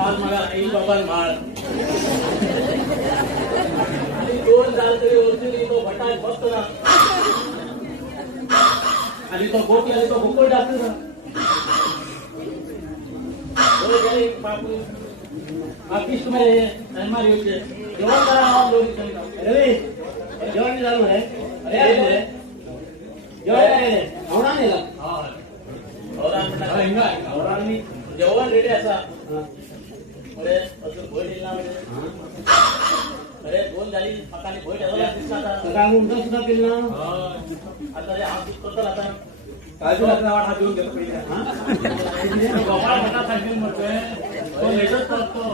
आज मला आई बाबा मार दोन झाल तरी वरती तो भटात बसतो ना आणि तो गोपी आणि तो भुकळ टाकतो ना बापू ऑफिस मध्ये हमारी होते जेवण करा लोणी अरे जेवण झालं रे अरे जेवण काय आवडा नेला आवडा मी जेवण रेडी असा अरे अजून भोय दिला अरे दोन झाली आता भोय ठेवला दिसला सुद्धा केला आता रे हात करतो आता काळजी लागणार वाट हात देऊन घेतो पहिले गोपाळ भटा सांगेल म्हणतोय तो लेटच करतो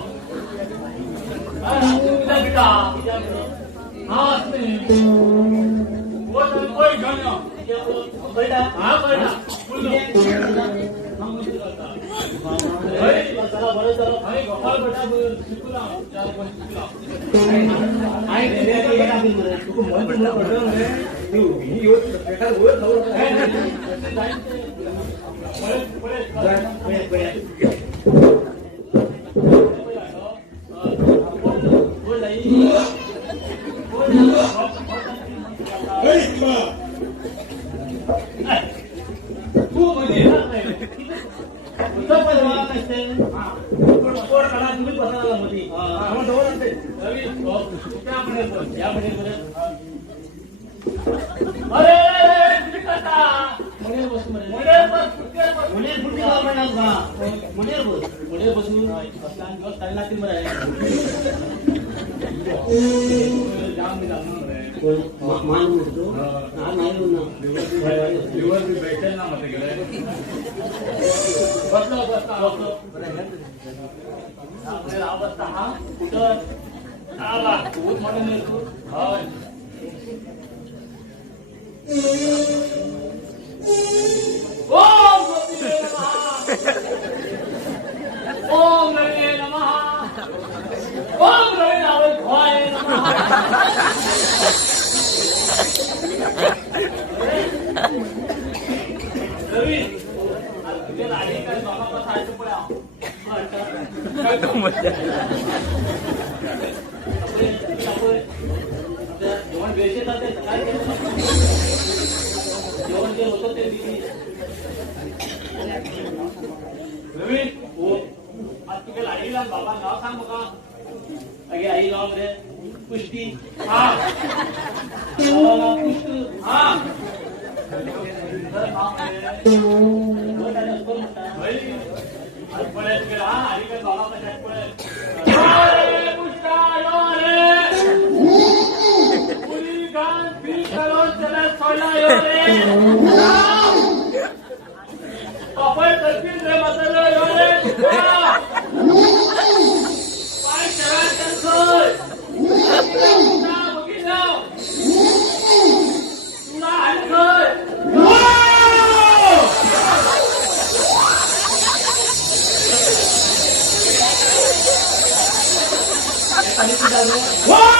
बेटा हा असते कोण घेऊन बेटा हा बेटा चला बरं चला गोपाळ भटा शिकूला 4-5 Whoa!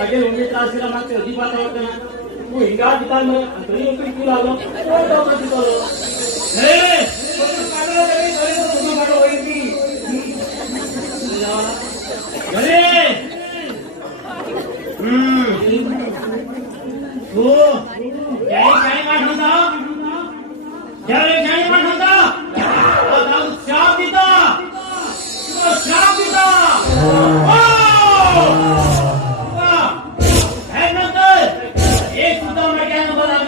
मागीर मम्मी त्रास दिला म्हाका अजिबात आवडटा ना तूं हिंगा दिता मरे आनी थंय नोकरी कितें लागलो तो दितलो हे काडलो तरी तुका म्हाका वयली घरे तू काय म्हणता काय म्हणता शाप दिता शाप दिता एक सुद्धा मैं बोला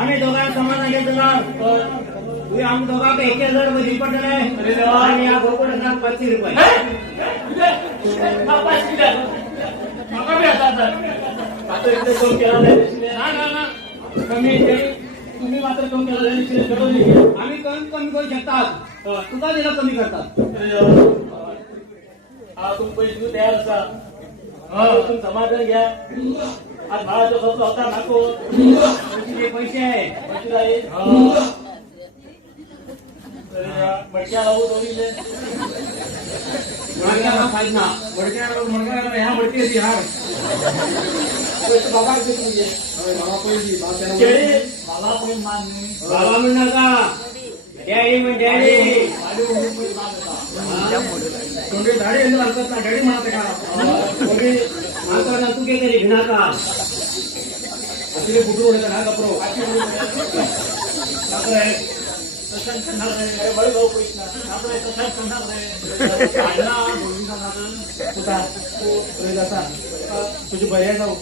आम्ही दोघांना समाधान घेतलं तुम्ही आम्ही दोघांना 1000 मध्ये पडले आणि या गोकुळात 25 रुपये कमी तुम्ही मात्र कमी केला आम्ही कमी करू शकतात तुका दिला कमी करतात हा तुम्ही पैसे देऊ तयार असा तुम्ही समाधान घ्या आज भावाचा खर्च होता नको पैसे आहे मडक्या लावू दोन्ही ह्या मडकी येते हार बाबा बाबा म्हणणार का डॅडी म्हण डॅडी झाडे लागतात ना डॅडी म्हणते का माणसाला तू काय तरी घेणार का असले फुटू उडत ना कपडो तुझी बऱ्या जाऊ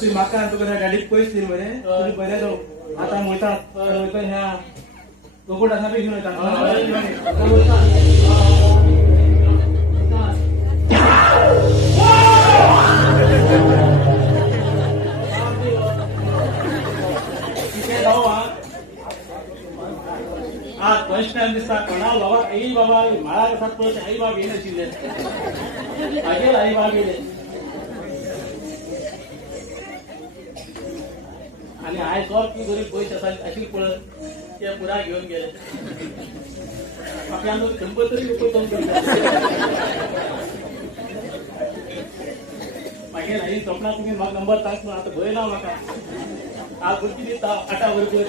तुझी म्हाका तुका गाडीत पयस दिली मरे तुझी बऱ्या जाऊ आता मोयतात ह्या गोकुळाचा बी घेऊन येतात आज फर्स्ट टाइम दिसता कोणा बाबा आई बाबा मला कसा पळत आई बाबा येणे शिल्ले आगे आई बाबा गेले आणि आय सॉर की गरीब पैसे असाल अशी पळत त्या पुरा घेऊन गेले आपल्या 100 तरी रुपये कमी मागे नाही स्वप्नात तुम्ही मग नंबर टाक आता भय ना माका आज गोष्टी देता 8 रुपये